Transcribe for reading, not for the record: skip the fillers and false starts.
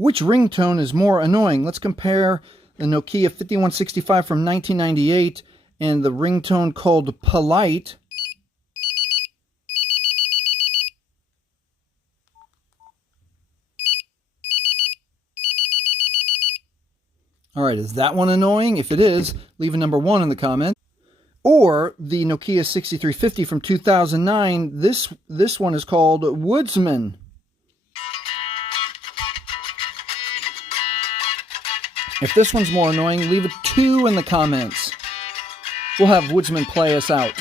Which ringtone is more annoying? Let's compare the Nokia 5165 from 1998 and the ringtone called Polite. Alright, is that one annoying? If it is, leave a number 1 in the comments. Or the Nokia 6350 from 2009, this one is called Woodsman. If this one's more annoying, leave a 2 in the comments. We'll have Woodsman play us out.